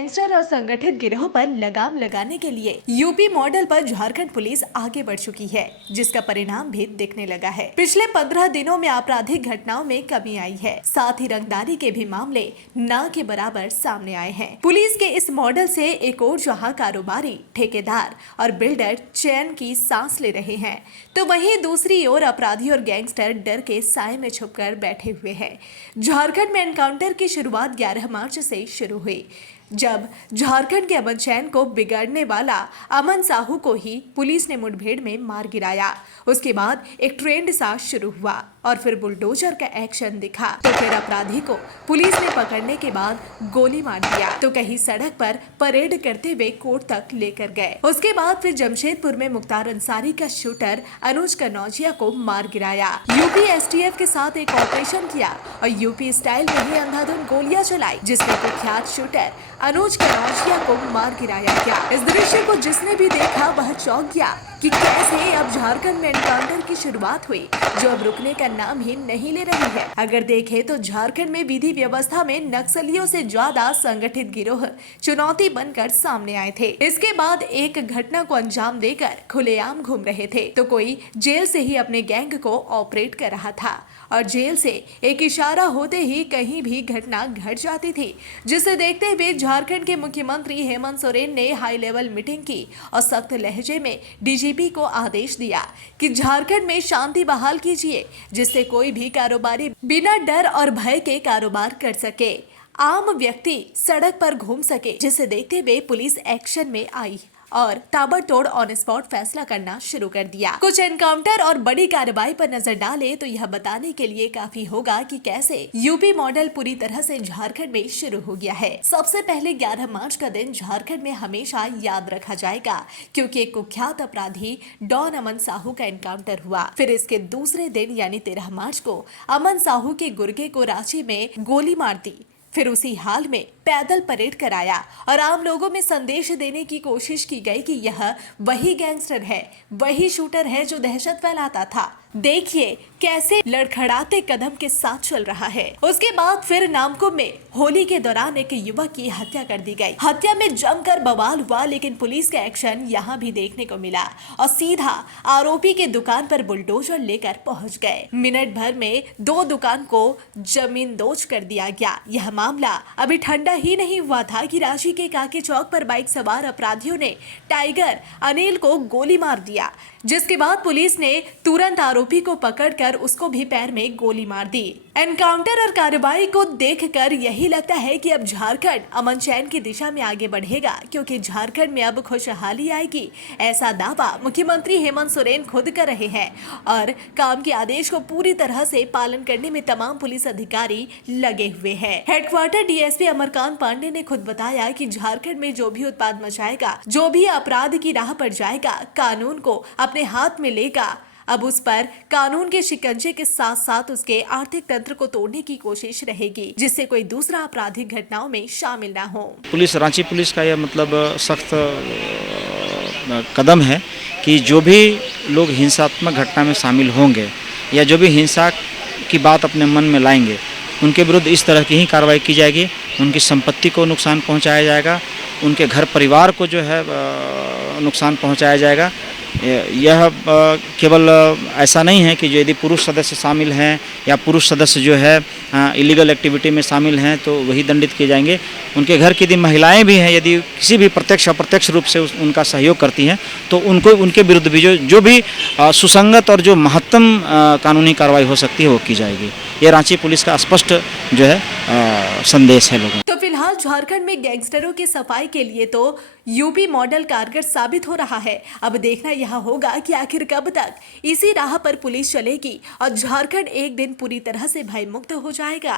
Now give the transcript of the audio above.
Gangster और संगठित गिरोह पर लगाम लगाने के लिए यूपी मॉडल पर झारखंड पुलिस आगे बढ़ चुकी है, जिसका परिणाम भी दिखने लगा है। पिछले 15 दिनों में आपराधिक घटनाओं में कमी आई है, साथ ही रंगदारी के भी मामले न के बराबर सामने आए हैं। पुलिस के इस मॉडल से एक और जहां कारोबारी, ठेकेदार और बिल्डर चैन की सांस ले रहे हैं, तो वहीं दूसरी ओर अपराधी और गैंगस्टर डर के साए में छुपकर बैठे हुए हैं। झारखंड में एनकाउंटर की शुरुआत 11 मार्च से शुरू हुई, जब झारखंड के अमन चैन को बिगाड़ने वाला अमन साहू को ही पुलिस ने मुठभेड़ में मार गिराया। उसके बाद एक ट्रेंड सा शुरू हुआ और फिर बुलडोजर का एक्शन दिखा, तो फिर अपराधी को पुलिस ने पकड़ने के बाद गोली मार दिया, तो कहीं सड़क पर परेड करते हुए कोर्ट तक लेकर गए। उसके बाद फिर जमशेदपुर में मुख्तार अंसारी का शूटर अनुज कनौजिया को मार गिराया। यूपी एसटीएफ के साथ एक ऑपरेशन किया और यूपी स्टाइल में ही अंधाधुंध गोलियां चलाई, जिसमें कुख्यात शूटर अनुज कनौजिया को मार गिराया गया। इस दृश्य को जिसने भी देखा वह चौंक गया कि कैसे अब झारखंड में एनकाउंटर की शुरुआत हुई, जो अब रुकने का नाम ही नहीं ले रही है। अगर देखें तो झारखंड में विधि व्यवस्था में नक्सलियों से ज्यादा संगठित गिरोह चुनौती बनकर सामने आए थे। इसके बाद एक घटना को अंजाम देकर खुलेआम घूम रहे थे, तो कोई जेल से ही अपने गैंग को ऑपरेट कर रहा था और जेल से एक इशारा होते ही कहीं भी घटना घट जाती थी, जिसे देखते हुए झारखंड के मुख्यमंत्री हेमंत सोरेन ने हाई लेवल मीटिंग की और सख्त लहजे में डीजीपी को आदेश दिया कि झारखंड में शांति बहाल कीजिए, जिससे कोई भी कारोबारी बिना डर और भय के कारोबार कर सके, आम व्यक्ति सड़क पर घूम सके। जिसे देखते हुए पुलिस एक्शन में आई और ताबड़तोड़ ऑन स्पॉट फैसला करना शुरू कर दिया। कुछ एनकाउंटर और बड़ी कार्रवाई पर नजर डाले तो यह बताने के लिए काफी होगा कि कैसे यूपी मॉडल पूरी तरह से झारखंड में शुरू हो गया है। सबसे पहले 11 मार्च का दिन झारखंड में हमेशा याद रखा जाएगा, क्योंकि एक कुख्यात अपराधी डॉन अमन साहू का एनकाउंटर हुआ। फिर इसके दूसरे दिन यानी 13 मार्च को अमन साहू के गुर्गे को रांची में गोली मार दी। फिर उसी हाल में पैदल परेड कराया और आम लोगों में संदेश देने की कोशिश की गई कि यह वही गैंगस्टर है, वही शूटर है जो दहशत फैलाता था। देखिए कैसे लड़खड़ाते कदम के साथ चल रहा है। उसके बाद फिर नामकुम में होली के दौरान एक युवक की हत्या कर दी गई। हत्या में जमकर बवाल हुआ, लेकिन पुलिस का एक्शन यहाँ भी देखने को मिला और सीधा आरोपी के दुकान पर बुलडोजर लेकर पहुंच गए। मिनट भर में 2 दुकान को जमींदोज कर दिया गया। यह मामला अभी ठंडा ही नहीं हुआ था कि रांची के काके चौक पर बाइक सवार अपराधियों ने टाइगर अनिल को गोली मार दिया, जिसके बाद पुलिस ने तुरंत आरोपी को पकड़कर उसको भी पैर में गोली मार दी। एनकाउंटर और कार्रवाई को देखकर यही लगता है कि अब झारखंड अमन चैन की दिशा में आगे बढ़ेगा, क्योंकि झारखंड में अब खुशहाली आएगी, ऐसा दावा मुख्यमंत्री हेमंत सोरेन खुद कर रहे हैं और काम के आदेश को पूरी तरह से पालन करने में तमाम पुलिस अधिकारी लगे हुए हैं। हेडक्वार्टर डीएसपी अमरकांत पांडे ने खुद बताया कि झारखंड में जो भी उत्पाद मचाएगा, जो भी अपराध की राह पर जाएगा, कानून को अपने हाथ में लेगा, अब उस पर कानून के शिकंजे के साथ साथ उसके आर्थिक तंत्र को तोड़ने की कोशिश रहेगी, जिससे कोई दूसरा आपराधिक घटनाओं में शामिल ना हो। पुलिस, रांची पुलिस का यह मतलब सख्त कदम है कि जो भी लोग हिंसात्मक घटना में शामिल होंगे या जो भी हिंसा की बात अपने मन में लाएंगे, उनके विरुद्ध इस तरह की ही कार्रवाई की जाएगी। उनकी संपत्ति को नुकसान पहुंचाया जाएगा, उनके घर परिवार को जो है नुकसान पहुंचाया जाएगा। यह केवल ऐसा नहीं है कि जो यदि पुरुष सदस्य शामिल हैं या पुरुष सदस्य जो है इलीगल एक्टिविटी में शामिल हैं तो वही दंडित किए जाएंगे। उनके घर की यदि महिलाएं भी हैं, यदि किसी भी प्रत्यक्ष अप्रत्यक्ष रूप से उनका सहयोग करती हैं, तो उनके विरुद्ध भी जो भी सुसंगत और जो महत्तम कानूनी कार्रवाई हो सकती है वो की जाएगी। ये रांची पुलिस का स्पष्ट जो है संदेश है लोगों। तो फिलहाल झारखंड में गैंगस्टरों की सफाई के लिए तो यूपी मॉडल कारगर साबित हो रहा है। अब देखना यह होगा कि आखिर कब तक इसी राह पर पुलिस चलेगी और झारखंड एक दिन पूरी तरह से भयमुक्त हो जाएगा।